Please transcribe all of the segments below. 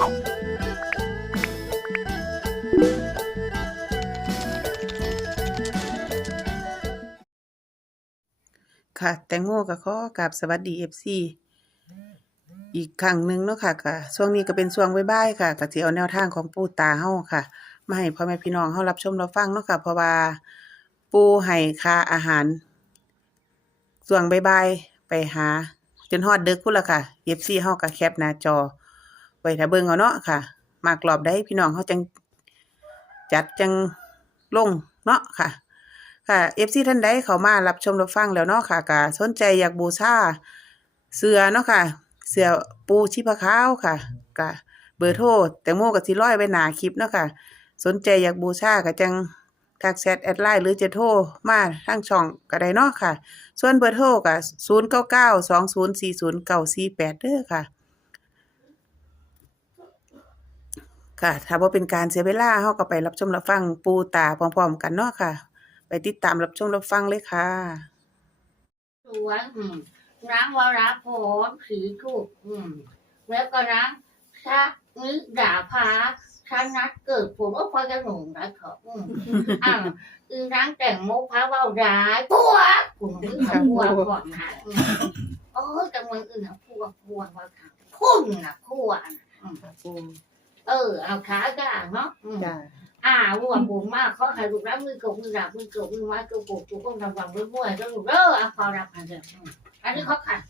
ค่ะ แตงโมก็ขอกราบสวัสดี FC อีกครั้งหนึ่งเนาะค่ะก็ช่วงนี้ก็เป็นช่วงบ่ายๆค่ะก็สิเอาแนวทางของปู่ตาเฮาค่ะมาให้พ่อแม่พี่น้องเฮารับชมรับฟังเนาะค่ะ เพราะว่าปู่ให้ค่าอาหารช่วงบ่ายๆไปหา จนฮอดดึกพุ่นล่ะค่ะ FC เฮาก็แคปหน้าจอ ไว้ถ้าเบิ่งเอาเนาะค่ะมากรอบใดพี่น้องเฮาจังจัดจังลงเนาะค่ะ ค่ะ FC ท่านใดเขามารับชมรับฟังแล้วเนาะค่ะก็สนใจอยากบูชาเสือเนาะค่ะ เสือปูชีพขาวค่ะก็เบอร์โทรแตงโมก็สิร้อยไว้หนาคลิปเนาะค่ะ สนใจอยากบูชาก็จังทักแชทแอดไลน์หรือจะโทรมาทางช่องก็ได้เนาะค่ะ ส่วนเบอร์โทรก็0992040948เด้อค่ะ ค่ะ ถ้าบ่เป็นการเสียเวลาเฮาก็ไปรับชมรับฟังปูตาพร้อมๆกันเนาะค่ะ ไปติดตามรับชมรับฟังเลยค่ะสวนอืมร้างวราพรสีถูกอืมแล้วก็ร้างชะนิดาภาชนัดเกิดผมก็พอจะหนุ่มนะเขาอืมอ่าอีร้างแต่งโมกพระเว่าร้ายพวกผมนึกถึงพวกก่อนนะอืมโอ้ยแต่เมืองอื่นนะพวกพวกว่าค่ะพุ่นนะพวกนะอืม เออ เอาขาจ้าเนาะอืม จ้า อ่าวัวบุญมากเขาให้ลูกรับมือกบมือดับมือกบมือไม้กบกบกูก็ทำฟังด้วยมวยก็ลูกเด้ออะพอรับอันเดียวอืมอันนี้เขาขัด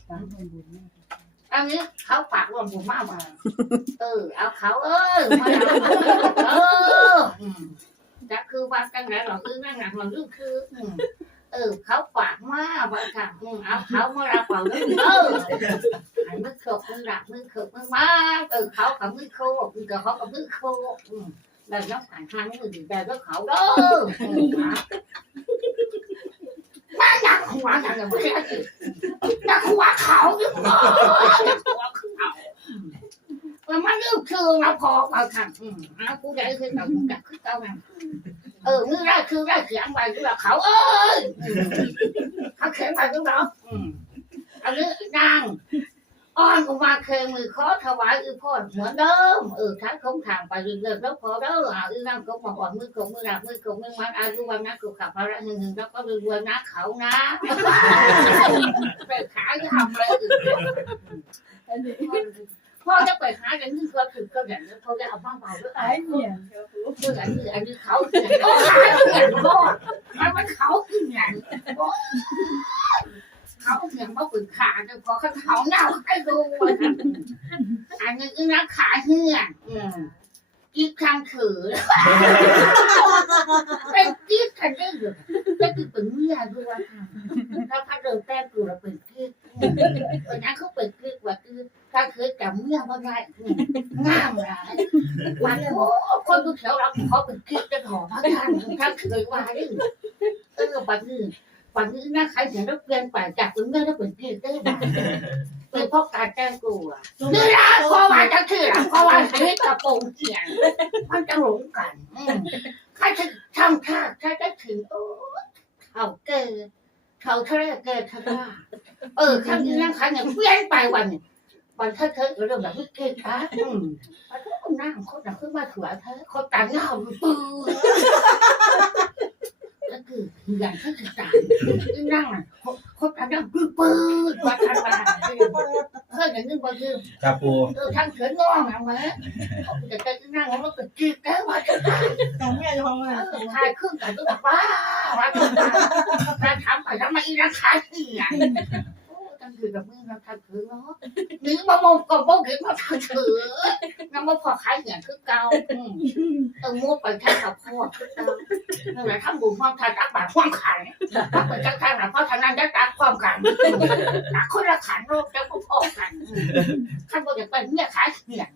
อันนี้เขาฝากรวมบุญมากมาเออ เอาเขาเอ้ยมาเอออืมจะคือว่ากันไหนหรอกคือนั่งหนักมันคือคืออืมเออ เขาฝากมาว่าค่ะอืมเอาเขามารับเป่าเด้อ เด้ออันมือกบมือดับมือกบมือไม้เออเขากับมือโคกมือกับเขากับมือโคกอืม đây nó phải hai người thì đây nó khẩu đó má nhặt không quá nhặt là mới ra gì nhặt không quá khẩu chứ nhặt không quá khẩu mà má nước thương nó phò vào thằng nó cũng vậy khi nào cũng đặt cái câu này ừ như ra thương ra thì ăn bài cứ là khẩu ơi เขาเขียนไปทุกดอกอันนี้นาง อ้อนกูมาเคยมือขอถวายอือพ่อเหมือนเดิมเออทั้งคงทางไปเรื่อยๆแล้วพอแล้วอะอือนางก็มาอ่อนมือกงมือหลักมือกงมือมันอายุวันนักกูขับพระหึงหึงแล้วก็รวยๆนะเขานะไปขายทำอะไรอื่นพ่อจะไปหากันนี่ก็ถึงก็อย่างนี้เขาจะเอาบ้างเปล่าด้วย Ái nhỉ, เมื่ออันนี้อันนี้เขาเนี่ยโอ้ขายเนี่ยพ่อมันมันเขาคืออย่าง เขาเนี่ยมาปึกขาจะพอเขาเขาเน่าให้ดูอันนี้คือนักขาเหี้ยอืมกิ๊กข้างถือเป็นกิ๊กกันได้อยู่เป็นกิ๊กเป็นเมียด้วยค่ะถ้าถ้าเดินแต้มอยู่แล้วเป็นกิ๊กเป็นนั้นเขาเป็นกิ๊กว่าคือถ้าเคยจับเมียมาได้งามเลยวันโอ้คนดูแถวเราเขาเป็นกิ๊กจะหอมพระท่านท่าเคยว่าได้เออปัจจุบัน ปัจจุบันนะใครเห็นแล้วเปลี่ยนไปจากเป็นเมื่อแล้วเป็นกิ๊กได้บ้างเป็นเพราะการแจ้งกลัวนี่ละเพราะว่าจะคือเพราะว่าชีวิตกระโปรงเขียนมันจะหลงกันใครจะทำท่าใครจะถึงโอ้เขาเกิดเขาเท่าไรเกิดเท่าไรเออครั้งนี้นะครั้งนี้เปลี่ยนไปวันวันเธอเธอเรื่องแบบวิกฤตนะอืมคนนั่งคนนั่งขึ้นมาถือเธอคนต่างเงาปื นก็คืออย่างที่คือต่างที่นั่งอะคนต่างเงปืนปืนว่าทันมาเพื่อนอย่างนี้บางทีครับปูเออทั้งเขินงองอะมั้ยแต่แต่นั่งแล้วมันเป็นจีบแก้ว่าจะตาย Cảm ơn cho không เอ ạ อทายครึ่งกันก็แบบว้าว่าจะตายถ้าทำไปทำไมอีราคาเสีย คือแบบนี้เราทำถือเนาะนี่มามองก็มองเห็นว่าทำถือน้ำมันพอขายเหี่ยคือเก่าเออมูดไปแค่กับพ่อคือเก่านั่นแหละทำบุญความทานรักบาตรความขันรักไปจักทางหลังเพราะทางนั้นได้รักความขันรักคนละขันโลกจะพ่อกันขันบอกจะเป็นเนี่ยขายเหี่ย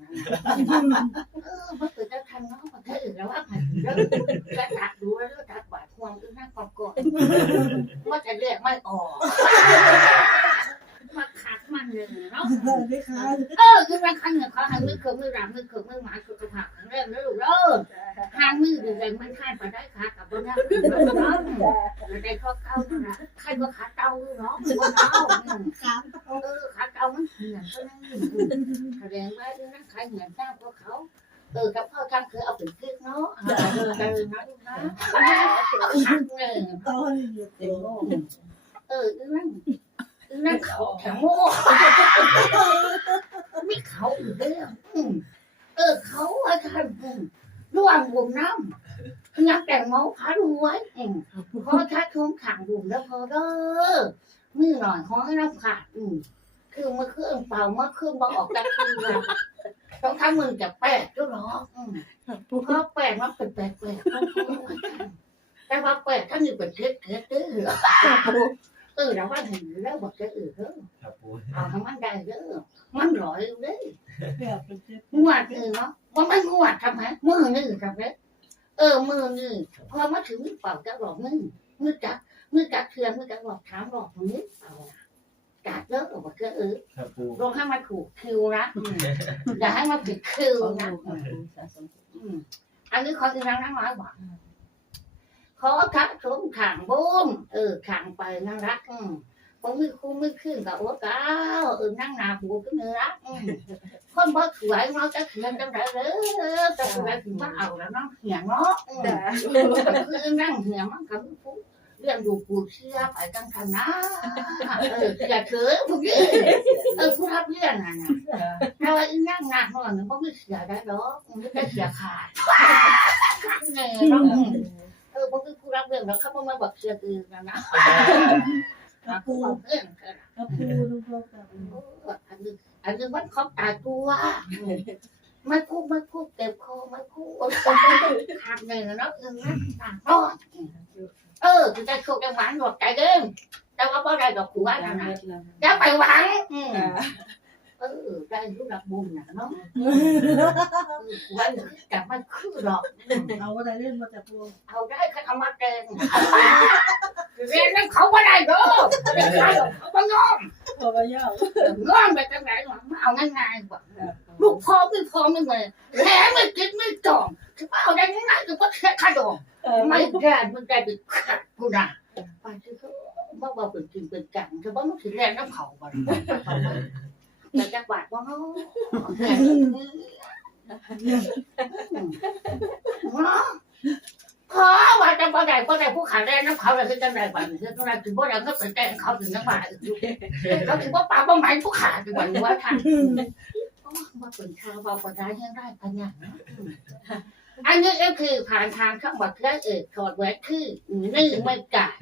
เออมันเกิดจากทางน้องประเทศอื่นแล้วว่าผ่านแล้วก็ตักดูแล้วตักบาตรความคือนั่งความก่อนมันจะเรียกไม่ออกมาขัดมันเลยเนาะ ได้ค่ะ เออคือว่าขันเนี่ยขอให้มือเขือมือรำมือเขือมือหมาสุขภาพแข็งแรงนะลูกเออหางมือดีเลยมันข้านไปได้ขากับบนนั้นเนาะได้ข้อเก้านะใครก็ขาเต้าเนาะบนเท้า ครับ เออขาเต้ามันเหนื่อยก็นั่งแสดงว่านั่งขายเหนื่อยหน้าพวกเขาเออกับพ่อท่านคือเอาเป็นคึกเนาะเออเออนะลูกนะหักเงิน ตอนอยู่เต็มโลก เออนั่งนั่งเขาแถวโม่ ไม่เขาอยู่เรื่องเออเขาอาจารย์ร่วงวงน้ำนักแต่งเมาพารวยพอชัดทวงขังบุ่มแล้วพอเด้อมือหน่อยขอให้น้ำขาดอืมคือเมื่อเครื่องเป่าเมื่อเครื่องบอกออกจากคือต้องทำมือจะแปดก็หรอเพราะแปดมันเป็นแปดแปดแต่ว่าแปดท่านอยู่เป็นเท็จเท็จเด้อ เออเราว่าเห็นแล้วบอกจะอื่นเด้อครับปูเอาทำมันได้เด้อมันร้อยเด้อแบบเป็นเจ็บงวดนี่เนาะว่าไม่งวดทำไมมือนี่ทำไมเออมือนี่พอมาถึงเป่าจะหลอกมือมือจักมือจักเทือนมือจักหลอกถามหลอกมือเอาจัดเด้อบอกจะเออครับปูลงให้มันถูกคิวนะอย่าให้มันผิดคิวนะอืมอันนี้ขออีกครั้งนะหมายบอกข อทักสมขังบุ้มเออขังไปนั่งรักอืมผมมีคู่ไม่ขึ้นกับโอ้ก้าวเออนั่งหนาบูก็เนื้อคนบ่สวยเราจะเขียนจังไรเลยจะสวยถึงว่าเอาแล้วน้องเหียงเนาะคือนั่งเหียงมันกับผู้เรื่องดูปูเชื่อไปกันกันนะเอออย่าเถือพวกนี้เออผู้รับเรื่องน่ะนะถ้าว่าอีนั่งหนักหน่อยมันก็ไม่เสียได้หรอกมันจะเสียขาดเนี่ย เนาะเออพวกผู้รับเรื่องแล้วเขามาบอกเสียคือกันนะกระผู้ปูรับเรื่องกระปูลูกโลกกับอันนี้อันนี้มันเขาตายตัวไม่พูดไม่พูดเก็บคอไม่พูดขาดเลยนะเนาะเออนะตางก็เออคือใจโชคใจหวานหมดใจเด้งแต่ว่าบ่ได้ดอกผัวนะนะอย่าไปหวังเออได้รู้ดักบุญนะเนาะผัวแต่มันคือดอกเอาอะไรเล่นมาจากปูเอาได้แค่เอามาแกงเรียนนั่นเขาไม่ได้เด้อไม่ได้หรอกเขาไม่งอมพอไปย่างงอมไปจังไหนหรอเอาง่ายๆกว่าลูกพ่อไม่พอไม่เลยแหมไม่คิดไม่จองคือเอาได้ง่ายๆคือว่าแค่ขนมไม่ได้มันได้เป็นขัดกูนะไปที่เขาบอกว่าเป็นจริงเป็นจังแต่ว่ามันถึงแรงน้ำเผาบ่ แต่จักบาทว่าเขาพอว่าจะบ่ได้บ่ได้ผู้ขาแรงน้ำเผาเลยคือจังไรบ้างคือจังไรคือบ่ได้ก็เป็นแกงเขาถึงน้ำบาทเขาถึงว่าปลาบ่หมายผู้ขาถึงวันว่าท่านมาเป็นชาวบาปได้ยังได้ปัญญา อันนี้ก็คือผ่านทางข้างบัตรแรกเอกถอดแหวนคือนี่ไม่จ่าย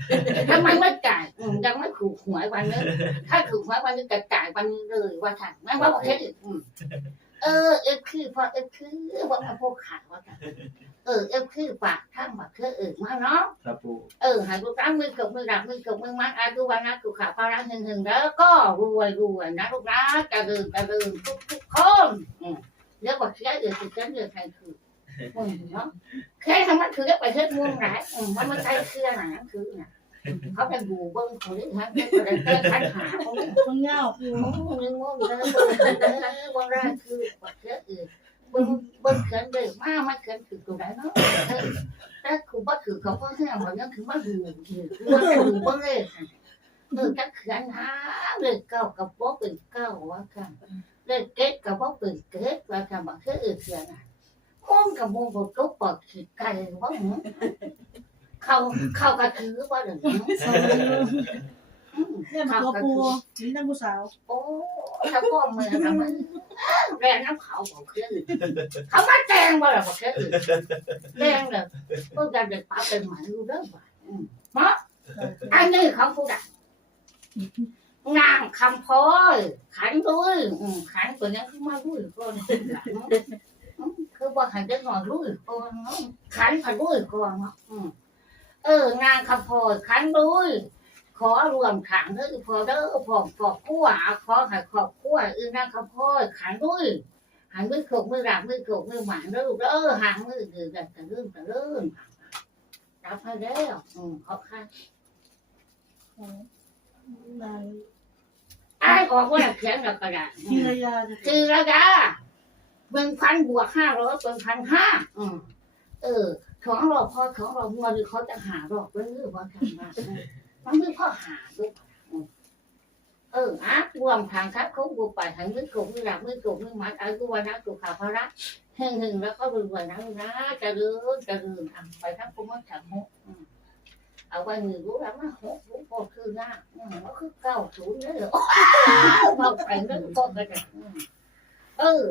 ทำไมไม่จ่ายยังไม่ถูกหวยวันนี้ถ้าถูกหวยวันนี้จะจ่ายวันนี้เลยว่าท่านไม่ว่าประเทศอื่นเออเอฟคือพอเอฟคือว่ามาพวกขาว่าท่านเออเอฟคือปากข้างบัตรเอกมาเนาะครับปูเออหายรูปร่างมือเกือบมือดับมือเกือบมือมัดอาดูวันนะถูกขาพารังหึงหึงแล้วก็รวยรวยนะลูกนะกระดึงกระดึงทุกทุกคนอืมแล้วบอกเชื่อเดือดติดเชื้อเดือดใครคือมึง เนาะแค่ทำมันคือไปเช็ดม่วงไรอืมมันมันใช้เครื่องหนังคือน่ะเขาเป็นบูเบิ้งคนนี้ฮะเป็นคนเต้นขันหาเขาเนี่ยต้องย่าปูโอ้ยม่วงเลยวันแรกคือบอกเชื่อเออเบิ้งเบิ้งเขียนเลยมามาเขียนคือตัวไหนเนาะแต่คือบ่ถือเขาก็แค่เหมือนกันคือมาดูคือว่าดูบ่เลยเออจักเขียนหาเลยเก้ากับบ่เป็นเก้าว่าค่ะเลยเก็ดกับบ่เป็นเก็ดว่าค่ะบ่คือเออเขียนอะ มองกับมองบ่ตกปอกขี้ไก่ว่าหึเขาเขาก็ถือว่าเด้อเนี่ยมันตัวปูนี่นั่งผู้สาว โอ้ถ้าพ่อมือทำไมแรงน้ำเขาบ่คือเขามาแจงบ่ล่ะบ่คือแรงเลยพวกกันเด็กป้าเป็นหมันรู้เด้อบ่เนาะอันนี้ของผู้ใดนางคำพลอยขันด้วยอืมขันตัวนี้คือมาด้วยคนหลังอืมคือ ว่าขันจะนอนด้วยคนเนาะขันผันด้วยคนเนาะอืมเออนางคำพลอยขันด้วยขอรวมขังเด้อพอเด้อพอขอบคู่อะขอให้ขอบคู่อะอือนางคำพลอยขันด้วยหันมือขกมือหลังมือขกมือหมันเด้อเด้อหางมือดื้อกันตะลื่นตะลื่นรับให้แล้วอืมขอบคุณนายอ่านออกว่าเขียนแล้วก็ได้กิรยาจะคือระยะ เป็นพันบวกห้าร้อยเป็นพันห้าอืมเออของเราพอของเรามัวหรือเขาจะหารอบเรื่อยๆว่าทำมามันไม่พ่อหาด้วยอืมเอออะรวมทางทักเขาบุกไปทางมือกลุ่มมือหลักมือกลุ่มมือมัดอายุวันนะสุขาภระหึ่งหึ่งแล้วก็รวยนะนะจะลืมจะลืมอะไปทั้งคุ้มทั้งหกอืมเอาไว้หนึ่งรู้แล้วมาหกรู้พอคือหน้าอืมมันคือเก้าศูนย์เลยเหรอเราไปเรื่องก็กระดับอืมเออ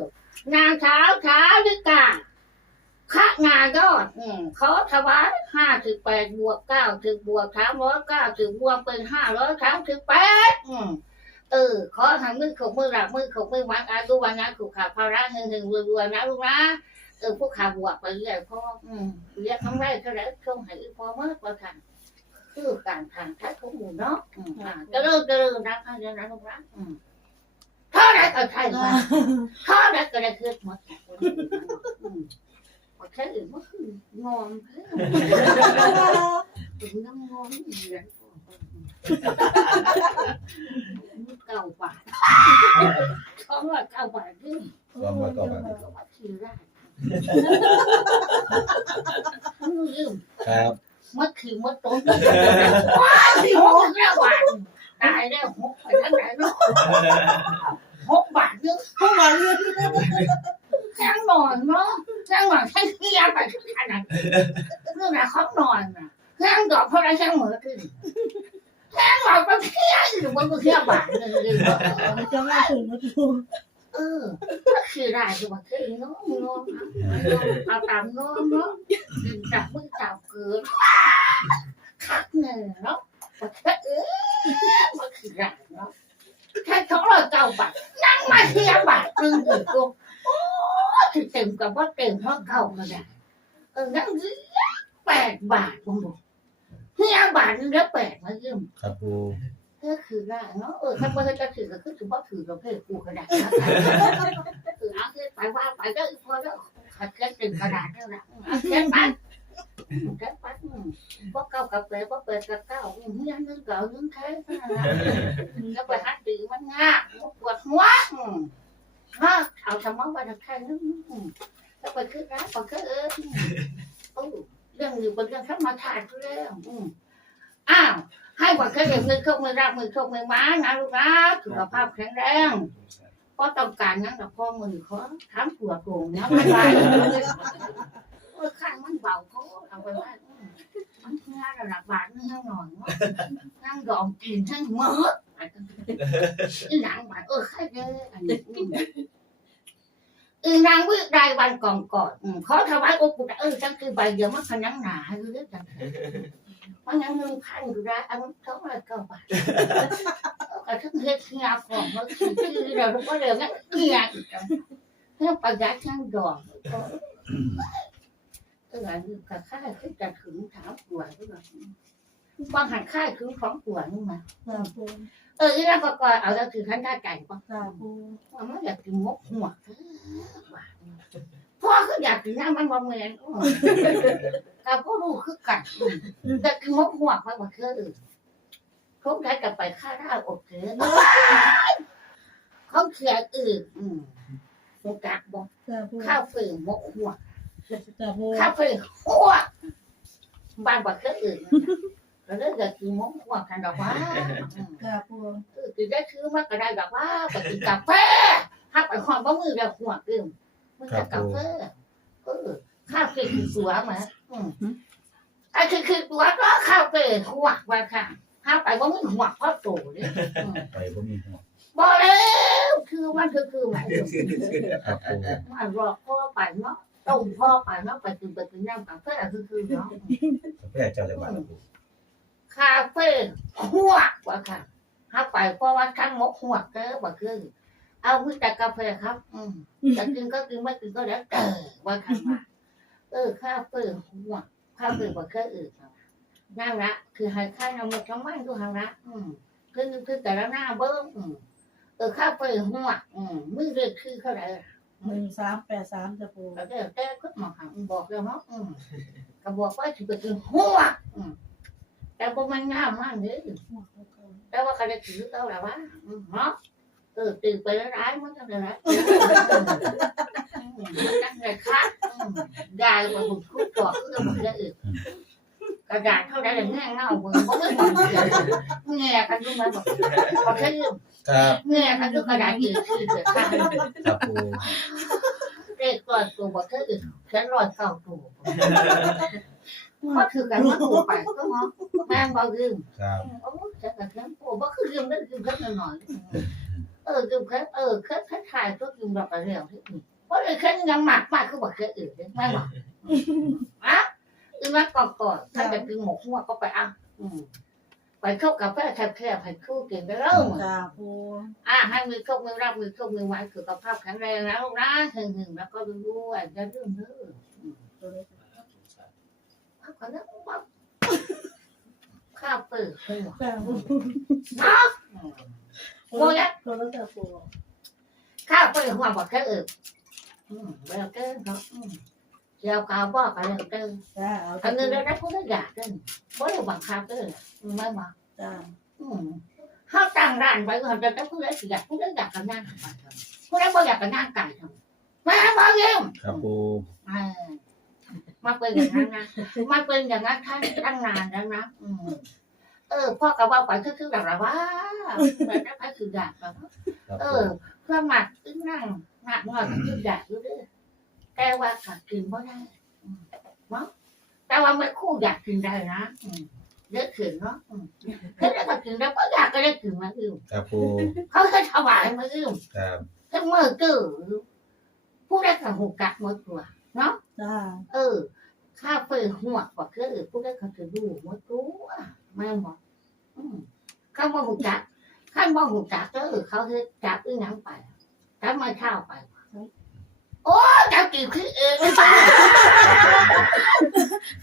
นางเช้าเช้าด้วยกันข้างานยอดอืมขอถวายห้าสิบแปดบวกเก้าสิบบวกสามร้อยเก้าสิบบวกเป็นห้าร้อยสามสิบแปดอืมเออขอทางมือขบมือหลักมือขบมือวัดอายุวันนะขู่ขาภาระหึงหึงรวยๆนะลูกนะเออพวกขาบวกไปเรื่อยพ่ออืมเรียกคำไรก็แล้วช่วงให้พอเมื่อประทันคือการทางทัดข้อมูลเนาะอืมอ่าจะเริ่มจะเริ่มรักให้เรียนนะลูกนะอืม เท่าไหรก็ใช่ไหมข้อแรกก็ได้คือหมดแต่คนอื่นอืมพอแค่อื่นก็คืองอนเพื่อนถึงน้ำงอนอีกแล้วเก่าบาทเขาว่าเก่าบาทด้วยสองร้อยเก้าบาทเขาว่าทีแรกลืมครับมัดคือมัดต้นว้าวที่หกแล้วบาท ตายแล้วหกไปทั้งไหนเนาะหกบาทเนึงเข้ามาเรื่องแข้งนอนเนาะแข้งหนอนแข้เคียไปทุกขนาดเรื่องอะไรเขานอนน่ะแข้งดอกเพราะอะไรแข้งเหมือขึ้นแข้งหลอดมันเคี้ยหรือมันเคียบาทเลยเลยจะว่าถึงมาดูเออคือได้คือว่าคือน้องน้องเอาตามน้องเนาะจับมือจับเกินคักเนี่ยเนาะ แค่มาขี้รังเนาะแค่สองร้ยเก้าบาทนั่งมาเสียบาทตึงอีกลูกโอ้ถึงเต็มกับว่าเต็มเพราะเก่ามาได้เออนั่งแปดบาทผมบอกเฮียบาทนึงแล้วแปดมายืมครับปูก็คือว่าเนาะเออถ้าพ่อจะถือก็คือถือว่าถือเราเพื่อกูกระดาษถือเอาเพื่อไปว่าไปก็พอแล้วขัดเล่นเป็นกระดาษเท่านั้นเล่นมัน อาสมองไปทางใครนึกแล้วไปคือร้านไปคือเออเรื่องอยู่เป็นเรื่องธรรมชาติเรื่องอ้าวให้กว่าแค่เด็กมือเข้ามือรับมือเข้ามือม้านะลูกนะสุขภาพแข็งแรงก็ต้องการนั้นกับพ่อมือเขาถามผัวโกงนะไม่ได้ เออข้างมันเบาเขาเอาไปว่ามันงานระดับบาทนี่หน่อยนั่งดองกินทั้งมื้ออีหลังบาทเออใครเด้ออันนี้อือนางวิไดวันก่อนก่อนอืมขอถวายองค์ปู่เออจังคือใบเดียวมันพนังหนาอยู่ด้วยจังเพราะงั้นหนึ่งพันอยู่ได้อันนั้นเขามาเก้าบาทก็ทั้งเฮ็ดงาของมันคือคือเราก็เดี๋ยวงั้นเกียร์อีกจังเพื่อประหยัดทั้งดอกเอออันนี้ก็ค่ายขึ้นจะถึงถามป่วยด้วยบางหันค่ายถึงของป่วยนี่มาเอออีนั่นก็ก็เอาแล้วคือท่านได้ใจป่ะสาปูว่ามันอยากกินมกหัวพ่อก็ออยากกินน้ำมันบะเมียนแต่พ่อรู้คือกันแต่กินมกหัวไปหมดคืออื่นเขาได้กลับไปค่าได้อดเสือนเขาเขียนอื่นอืมหมูกักบอกข้าวฝืนมกหัว สาปูข้าวฝืนหัวบ้านบอกคืออื่นก็เลยอยากกินมกหัวกันดอกว่าสาปูคือได้ซื้อมาก็ได้ดอกว่าไปกินกาแฟถ้าไปหอมบะมือแล้วหัวกึมมันจะกาแฟเออข้าวเฟ่คือตัวมาอืมไอ้คือคือตัวก็ข้าวเฟ่หัวว่าค่ะถ้าไปว่ามือหัวพ่อโตเลยอืมไปบ่มีหัวบอกแล้วคือมันคือคือหมายถึง ครับปู มันรอกพ่อไปเนาะ ต้มพ่อไปเนาะไปกินไปกินน้ำกาแฟคือคือเนาะกาแฟเจ้าจังหวัดครับปูคาเฟ่หัวกว่าค่ะถ้าไปเพราะว่าทั้งมกหัวเด้อว่าคือเอามือแต่กาแฟครับ อืมจะกินก็กินไม่กินก็แล้วแต่ว่าค่ะว่าเออคาเฟ่หัวคาเฟ่ว่าเคยอื่นนั่นละคือให้ค่าน้ำมันน้ำมันดูทางละอืมคือคือแต่ละหน้าเบิ้มเออคาเฟ่หัวอืมมือเรียกคือเขาไหน หนึ่งสามแปดสามสาปูแล้วแต่แต่ก็มาหาบอกแล้วเนาะอืมก็บอกว่าถือเป็นหัวอืมแต่พวกมันงามมากเลยแต่ว่าเขาจะถือเอาแหละวะอืมเนาะเออตื่นไปแล้วร้ายมันจังเลยนะมันจังเลยครับอืมยายมาบุกคุกก่อคือมันจะอื่น กระดาษเท่าไหร่แง่เง่าเมือเพราะไม่หมดแง่กันขึ้นมาบอกบอกแค่ยืมครับแง่กันขึ้นกระดาษอื่นคือเกิดข้างครับปูเด็กก่อนตัวบอกแค่อื่นแค่รอยเก่าตัวก็คือกันว่าตัวไปก็มองแม่งบอกยืมครับโอ้จะกระเทียมโอ้บ่คือยืมได้ยืมแค่หน่อยเออยืมแค่เออแค่แค่ถ่ายก็ยืมดอกกระเรียวที่นี่เพราะเลยแค่ยังหมักมากคือบอกแค่อื่นไม่หรอกอะ อือมาก่อนก่อนถ้าจะกินหมกหัวก็ไปอะอืมไปเข้ากาแฟแคบๆให้คู่กินไปแล้วจ้าปูอะให้มือโชคมือรับมือโชคมือไว้สุขภาพแข็งแรงนะลูกนะหึงหึงๆแล้วก็ดูด้วยจะดื้อดื้ออืมเอาก่อนนะปั๊บข้าวเปิดหัวจ้าปูเนาะอืมโอ้ยโทรศัพท์ปูข้าวเปิดหัวบอกแค่เอออืมเบลเกินเขาอืม เดี๋ยวกาวบอกกันแล้วเกินจ้าเอาอันนี้เราได้พูดได้อยากเกินบ่ได้บังคับเกินไม่มาจ้าอืมข้าวตั้งร้านไว้ก่อนจะได้พูดได้อยากพูดได้อยากกันนั่งพูดได้บ่อยากกันนั่งไก่ทำมาบ่ยิ้มครับปูเออมาเป็นอย่างนั้นนะมาเป็นอย่างนั้นท่านตั้งนานแล้วนะอืมเออพ่อกับว่าไปคือๆแบบว่าแต่ถ้าใครคืออยากแบบครับเอปูอเพื่อหมักอึ้งนั่งหนักหน่อยก็คืออยากอยู่ด้วย แต่ว่าขัดกินไม่ได้อืมเนาะแต่ว่าไม่คู่อยากกินได้นะอืมเยอะขึ้นเนาะอืมแค่ได้ก็กินได้ก็อยากก็ได้กินมาอืมครับปูเขาให้ถวายมาอืมครับถ้าเมื่อกือผู้ได้กับหูกักหมดตัวเนาะจ้าเออ ข้าเปิดหัวกว่าคือผู้ได้เขาจะดูหมดตัวแม่บอกอืมข้าบ่หูจักข้าบ่หูจักก็เออเขาคือจับอึ้งหยังไปจับมาเช่าไป โอ้เจับกี่คือเองไม่ใช่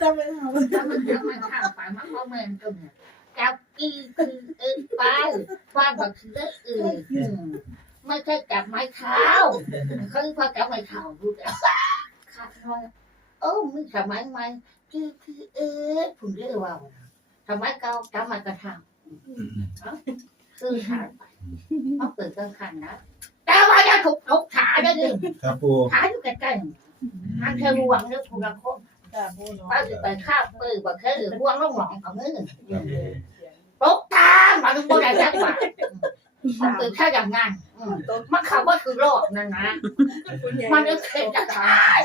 จ้าไม่ทำจับมันจับมาเช่าไปมันก็เหมือนกันเนี่ยจับกี่คือเองไปว่าแบบคือเอออืมไม่ใช่จับไม้เท้าเขาพอจับไม้เท้าดูแต่ขาดน้อยโอ้มึงสมัยใหม่คือคือเออผมเรียกว่าสมัยเก่าจับมากระทำคือขาดไปเขาเปิดเครื่องคันนะ แต่ว่าอย่าถูกถูกขาได้ดิครับปูขาอยู่ใกล้ๆหันเธอรวงเรื่องผู้ละคนจ้าปูเนาะไปสิไปข้าวปืนบ่เคยรวงลงหลองกับมือครับปูตกตามมาถึงบ่ได้จักว่ามันเป็นแค่อย่างงั้นอืมมันคำว่าคือโลกนั่นนะมันจะเข็ดจะตาย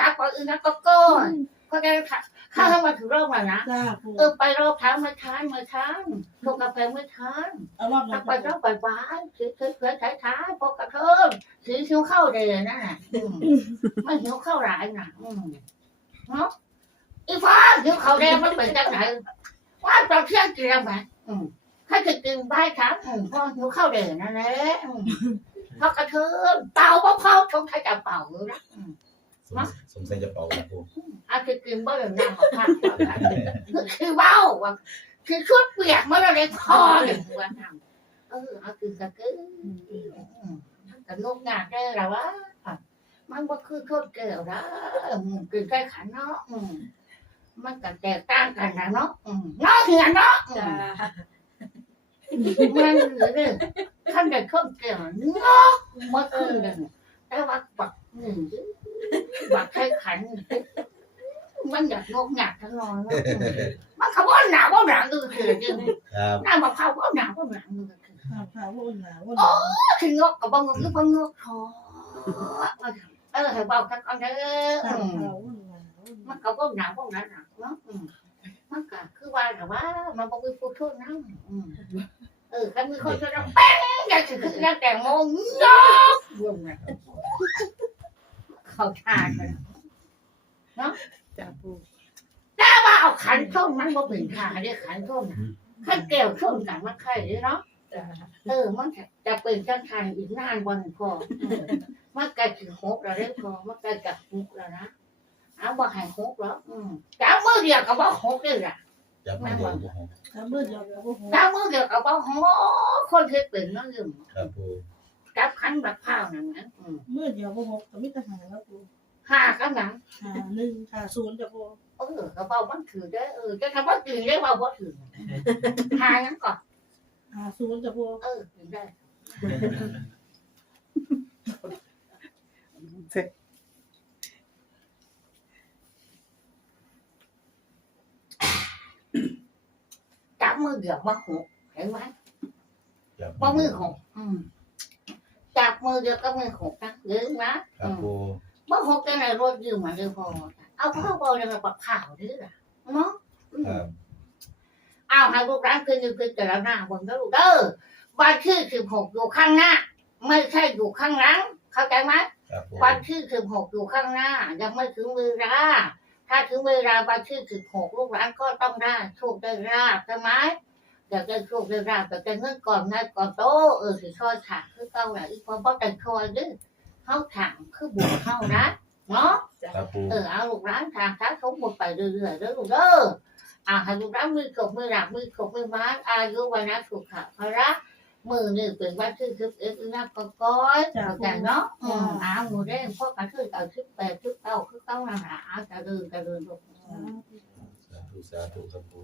จักว่าอื่นนั้นก็ก้อน ก็ได้ค่ะข้าให้มาถึงโลกแล้วนะจ้าปูเออไปรอบเท้าไม่ทานไม่ทานชงกาแฟไม่ทานเอารอบถ้านั้นไปรอบไปบ้านถือถือถือช้าช้าพอกระเทิมถือหิวเข้าเลยนั่นน่ะอืมไม่หิวเข้าหลายน่ะอืมเนาะอีฟ้าหิวเข้าแดงมันเป็นจังไหนว่าตอนเที่ยงกินแล้วไหมอืมถ้าจะกินใบายถามอืมพอหิวเข้าแดงนั่นแหละอืมพอกระเทิมเป่าบ่พอชงใครจะเป่าอยู่นะอืม สงสงสัยจะเป่าครับปูอาจจะกินบ่ได้น้ำมากๆคือเบ้าว่าคือชุดเปียกมันเลยคอเลยว่าทำเออเอากินกะกึ้กะงกงานได้แล้ววะมันก็คือโคตรเกลียวนะกินใกล้ขันเนาะมันก็แตกต่างกันนะเนาะเนาะเหียเนาะจ้ามันเหลือเลยท่านเด็กข้นเกลียวเนาะมันคือกันแต่ว่าปักหนึ่ง ปักใช้ขัน มันอยากงกงากทั้งนอนมันเขาว่าหนาวว่าหนาวคือคือจริงครับน้ำมะพร้าวว่าหนาวว่าหนาวคือคือข้าวข้าววุ่นหนาวุ่นคืองกกับบ่งกคือบ่งกคอเออให้เบาสักก่อนเด้อข้าวข้าววุ่นหนาวุ่นมันก็บ่หนาวบ่หนาวหนักเนาะมันก็คือว่าแต่ว่า มันบ่มีผู้ช่วยน้ำเออคันมีคนช่วยน้ำแป้งอยากสิคืออยากแต่งโมงยกวงน่ะ เขาทานกันจ้าปูแต่ว่าเอาขันส้มมันบ่เป็นขาเด้ขันส้มนะขันแก้วส้มกันมาไข่เด้เนาะจ้าเออมันจะจะเป็นจังทันอีกนานวันพอเออมันใกล้ถึงหกแล้วเด้พอมันใกล้กับหกแล้วนะเอาบ่ให้หกแล้วอืมจ้ามือเดียวก็บ่หกเลยล่ะจับมาเดียวปูข้าวมืดเดียวกับปูจ้ามือเดียวก็บ่หกคนที่เป็นเนั่นอยู่ครับปู จับขันบักข้าวนั่นนะอืมมืดเดียวปูหกก็ไม่ทหารแล้วปูฮหากันหนังหาหนึ่งหาศูนย์จ้ะปูเออก็เบามันถือได้อเออจะทำว่าถือได้เบาว่าถือหายังก่อนหาศูนย์จ้ะปูเออถือได้จับมือเดียวมาหกเห็นไหมครับว่ามือหกอืม จับมือเดียวก็มือหกนะเยอะนะครับปูเมื่อหกจะไหนรถยืมมาเร็วพอเอาเข้าบอลเลยมาปักข่าวดื้อเนาะอืมครับเอาให้ลูกร้านคืนยืนคืนแต่ละหน้าบนก็ลูกเด้อวันที่สิบหกอยู่ข้างหน้า ไม่ใช่อยู่ข้างหลัง เข้าใจไหมครับปูวันที่สิบหกอยู่ข้างหน้า ยังไม่ถึงเวลาถ้าถึงเวลาวันที่สิบหกลูกหลานก็ต้องได้โชคได้ราบใช่ไหม อยากได้โชคได้ราบแต่จะเงินก่อนง่ายก่อนโตเออสิช่อยถางคือเก่าแหละอีกพอบ่แต่ช่อยดื้อเข้าถางคือบุญเข้านะเนาะครับปูเออเอาลูกร้านทางท้าเขาหมดไปเรื่อยๆเด้อลูกเด้ออ่าให้ลูกร้านมือขบมือหลักมือขบมือม้าอายุวันนะสุขะพระมือนี่เป็นวันที่สิบเอ็ดนะก็ก้อยเข้าใจเนาะอืมอ้าวหมูแดงพวกกระทือเก่าสิบแปดสิบเก้าคือเก้าหนาเอาจะเดินจะเดินลูกสาธุสาธุครับปู